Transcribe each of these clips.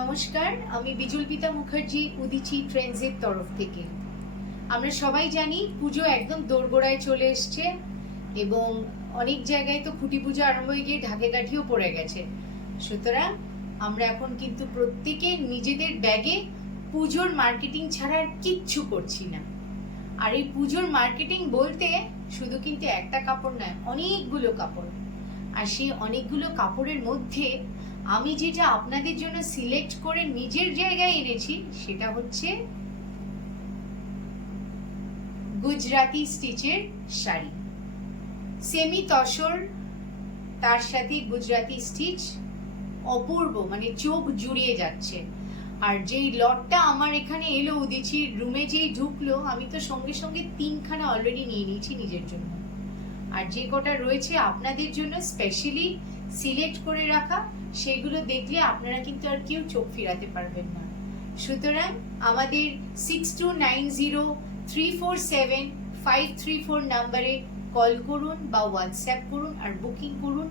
নমস্কার, আমি বিজুলপিতা মুখার্জি উদিচি ট্রেন্ডসের তরফ থেকে। আমরা সবাই জানি পুজো একদম দোরগোড়ায় চলে এসছে এবং অনেক জায়গায় তো খুঁটি পুজো আরম্ভ হয়ে গিয়ে ঢাকে কাঠিও পড়ে গেছে। সুতরাং আমরা এখন কিন্তু প্রত্যেকে নিজেদের ব্যাগে পুজোর মার্কেটিং ছাড়া আর কিচ্ছু করছি না। আর এই পুজোর মার্কেটিং বলতে শুধু কিন্তু একটা কাপড় নয়, অনেকগুলো কাপড়। আর সেই অনেকগুলো কাপড়ের মধ্যে আমি যেটা আপনাদের জন্য সিলেক্ট করে নিজের জায়গায় এনেছি সেটা হচ্ছে গুজরাটি স্টিচের শাড়ি। সেমি তসর, তার সাথে গুজরাটি স্টিচ, অপূর্ব, মানে চোখ জুড়িয়ে যাচ্ছে। আর যেই লটটা আমার এখানে এলো, উদিচির রুমে যেই ঢুকলো, আমি তো সঙ্গে সঙ্গে 3খানা অলরেডি নিয়ে নিয়েছি নিজের জন্য। আর যে কটা রয়েছে আপনাদের জন্য স্পেশালি সিলেক্ট করে রাখা, সেগুলো দেখলে আপনারা কিন্তু আর কেউ চোখ ফিরাতে পারবেন না। সুতরাং আমাদের 6290347534 নাম্বারে কল করুন বা হোয়াটসঅ্যাপ করুন আর বুকিং করুন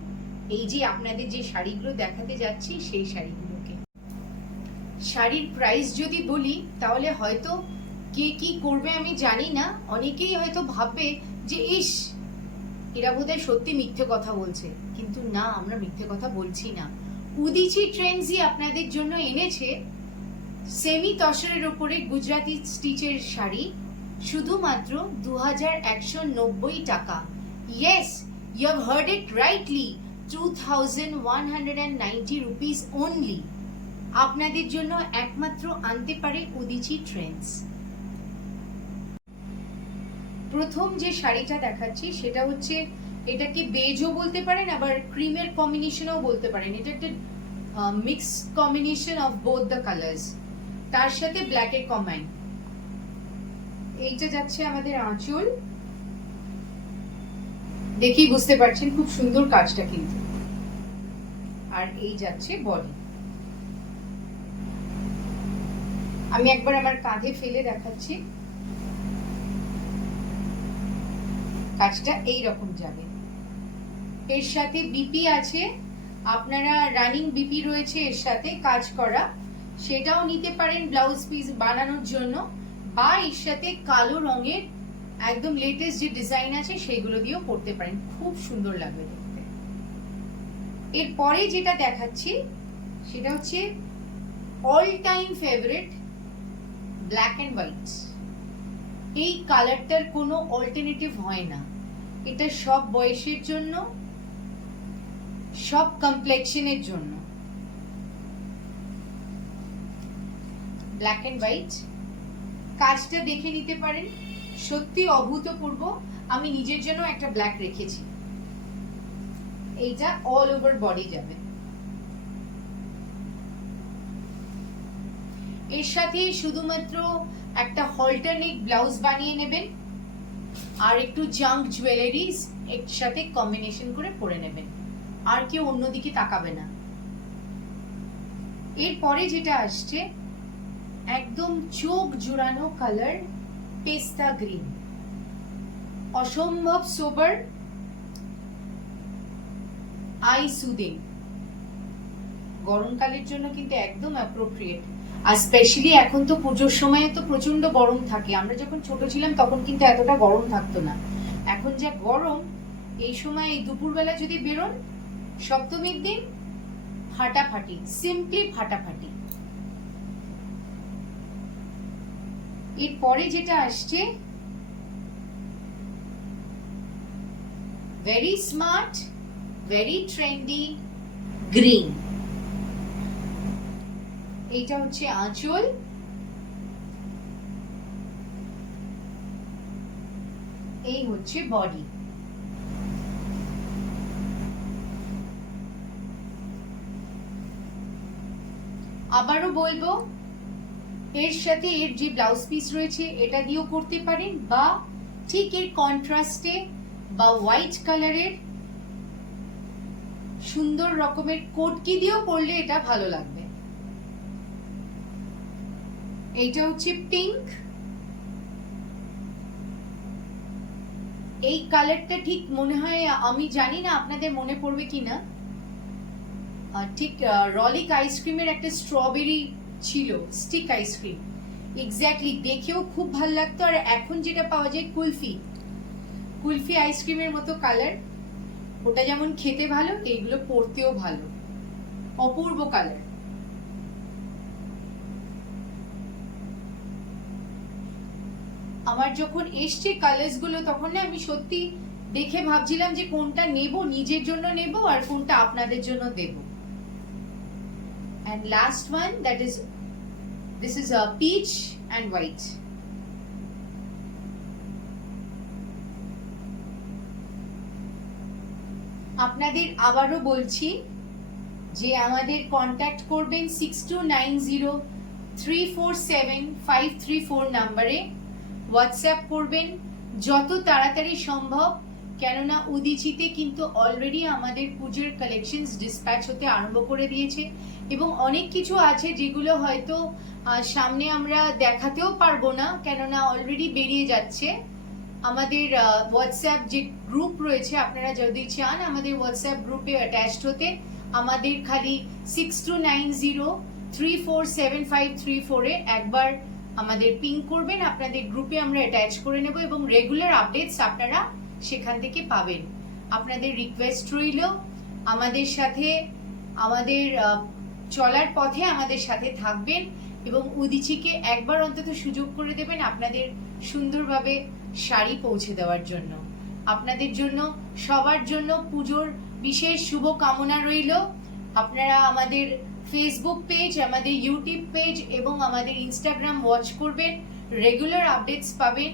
এই যে আপনাদের যে শাড়িগুলো দেখাতে যাচ্ছি সেই শাড়িগুলোকে। শাড়ির প্রাইস যদি বলি তাহলে হয়তো কে কি করবে আমি জানি না, অনেকেই হয়তো ভাববে যে ইস, এরা বোধহয় সত্যি মিথ্যে কথা বলছে, কিন্তু না, আমরা মিথ্যে কথা বলছি না। উদিচি ট্রেন্ডসই আপনাদের জন্য এনেছে সেমি তসরের উপরে গুজরাটি স্টিচের শাড়ি শুধুমাত্র 2190 টাকা। Yes, you have heard it rightly, 2190 rupees only. আপনাদের জন্য একমাত্র আনতে পারে উদিচি ট্রেন্ডস। প্রথম যে শাড়িটা দেখাচ্ছি সেটা হচ্ছে, এটাকে বেজও বলতে পারেন আবার ক্রিমের কম্বিনেশনও বলতে পারেন। এটা একটা mix combination of both the colours, তার সাথে ব্ল্যাকের কম্বাইন। এইটা যাচ্ছে আমাদের আঁচল, দেখেই বুঝতে পারছেন খুব সুন্দর কাজটা কিন্তু। আর এই যাচ্ছে বডি। আমি একবার আমার কাঁধে ফেলে দেখাচ্ছি, কাজটা এই রকম যাবে। এর সাথে বিপি আছে, আপনারা রানিং বিপি রয়েছে এর সাথে কাজ করা, সেটাও নিতে পারেন ব্লাউজ পিস বানানোর জন্য, বা এর সাথে কালো রঙের একদম লেটেস্ট যে ডিজাইন আছে সেগুলো দিয়েও করতে পারেন, খুব সুন্দর লাগবে দেখতে। এরপরে যেটা দেখাচ্ছি সেটা হচ্ছে all time favourite black and white. এই কালারটার কোনো অল্টারনেটিভ হয় না, এটা সব বয়সের জন্য, সব কমপ্লেক্সনের জন্য। ব্ল্যাক এন্ড হোয়াইট, কাজটা দেখে নিতে পারেন, সত্যি অভূতপূর্ব। আমি নিজের জন্য একটা ব্ল্যাক রেখেছি। এইটা অল ওভার বডি যাবে। এর সাথে শুধুমাত্র একটা হল্টার নেক ব্লাউজ বানিয়ে নেবেন আর একটু জাঙ্ক জুয়েলারিজ এর সাথে কম্বিনেশন করে পরে নেবেন, আর কেউ অন্যদিকে তাকাবে না। এরপরে যেটা আসছে একদম চোখ জোড়ানো কালার, পেস্তা গ্রিন, অসম্ভব সোবার, আই সুদিং, গরমকালের জন্য কিন্তু একদম অ্যাপ্রোপ্রিয়েট। আর স্পেশালি এখন তো পুজোর সময় তো প্রচন্ড গরম থাকে, আমরা যখন ছোট ছিলাম তখন কিন্তু এতটা গরম থাকতো না। এখন যা গরম, এই সময় এই দুপুরবেলা যদি বেরোন সপ্তমীর দিন, ফাটাফাটি, সিম্পলি ফাটাফাটি। এরপরে যেটা আসছে very smart, very trendy green. এইটা হচ্ছে আঁচল, এই হচ্ছে বডি। আবারও বলবো, এর সাথে এর যে ব্লাউজ পিস রয়েছে এটা দিয়েও করতে পারেন, বা ঠিক এর কন্ট্রাস্টে বা হোয়াইট কালারের সুন্দর রকমের কোটকি দিয়েও পরলে এটা ভালো লাগবে। এইটা হচ্ছে পিঙ্ক, এই কালারটা ঠিক মনে হয়, আমি জানি না আপনাদের মনে পড়বে কিনা, ঠিক রলিক আইসক্রিমের একটা স্ট্রবেরি ছিল স্টিক আইসক্রিম, এক্স্যাক্টলি দেখেও খুব ভালো লাগতো। আর এখন যেটা পাওয়া যায় কুলফি আইসক্রিমের মতো কালার, ওটা যেমন খেতে ভালো, এইগুলো পরতেও ভালো, অপূর্ব কালার। আমার যখন এসছে কালার্স গুলো তখন না আমি সত্যি দেখে ভাবছিলাম যে কোনটা নেব, নিজের জন্য নেব আর কোনটা আপনাদের জন্য দেব। And last one, this is a peach and white. আপনাদের আবারও বলছি যে আমাদের কন্ট্যাক্ট করবেন 6290347534 নাম্বারে, হোয়াটসঅ্যাপ করবেন যত তাড়াতাড়ি সম্ভব, কেননা উদিচিতে কিন্তু অলরেডি আমাদের পুজোর কালেকশনস ডিসপ্যাচ হতে আরম্ভ করে দিয়েছে এবং অনেক কিছু আছে যেগুলো হয়তো সামনে আমরা দেখাতেও পারবো না, কেননা অলরেডি বেরিয়ে যাচ্ছে। আমাদের হোয়াটসঅ্যাপ যে গ্রুপ রয়েছে, আপনারা যদি চান আমাদের হোয়াটসঅ্যাপ গ্রুপে অ্যাটাচড হতে, আমাদের খালি 6290347534 এ একবার আমাদের পিং করবেন, আপনাদের গ্রুপে আমরা অ্যাটাচ করে নেব এবং রেগুলার আপডেটস আপনারা সেখান থেকে পাবেন। আপনাদের রিকোয়েস্ট রইল আমাদের সাথে, আমাদের চলার পথে আমাদের সাথে থাকবেন এবং উদিচিকে একবার অন্তত সুযোগ করে দেবেন আপনাদের সুন্দরভাবে শাড়ি পৌঁছে দেওয়ার জন্য। আপনাদের জন্য, সবার জন্য পুজোর বিশেষ শুভ কামনা রইল। আপনারা আমাদের ফেসবুক পেজ, আমাদের ইউটিউব পেজ এবং আমাদের ইনস্টাগ্রাম ওয়াচ করবেন, রেগুলার আপডেটস পাবেন।